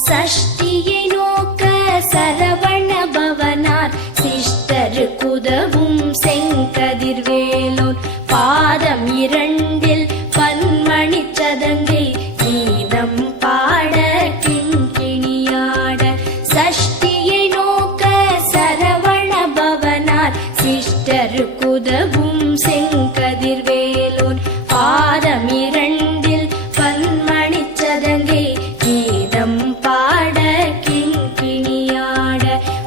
சஷ்டியை நோக்க சரவண பவனார் சிஷ்டருக்குதவும் செங்கதிர்வேலோன் பாதம் இரண்டில் பன்மணி சதங்கை கீதம் பாட கிண்கிணியாட. சஷ்டியை நோக்க சரவண பவனார் சிஷ்டருக்குதவும் செங்கதிர்வேலோன் பாதம் இரண்டில் பன்மணி சதங்கை கீதம் பாட கிண்கிணியாட.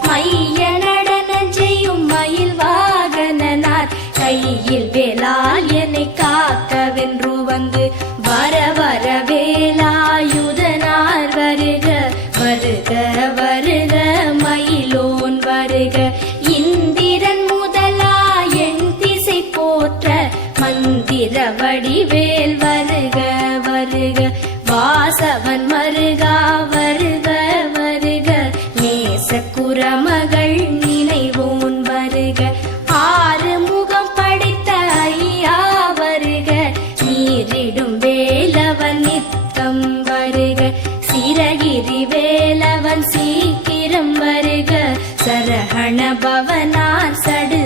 மைய நடன செய்யும் மயில் வாகனனார் கையில் வேலால் என்னை காக்கவென்று வந்து வர வர வேலாயுதனார் வருக வருக வருக மயிலோன் வருக. இந்திரன் முதலா என் திசை போற்ற மந்திர வடிவேல் வருக வருக. வாசவன் மருகா வருக வருக நேச குரமகள் நினைவோன் வருக. ஆறு முகம் படைத்த ஐயா வருக நீரிடும் வேலவன் நித்தம் வருக. சிரகிரி வேலவன் சீக்கிரம் வருக சரஹண பவனார் சடு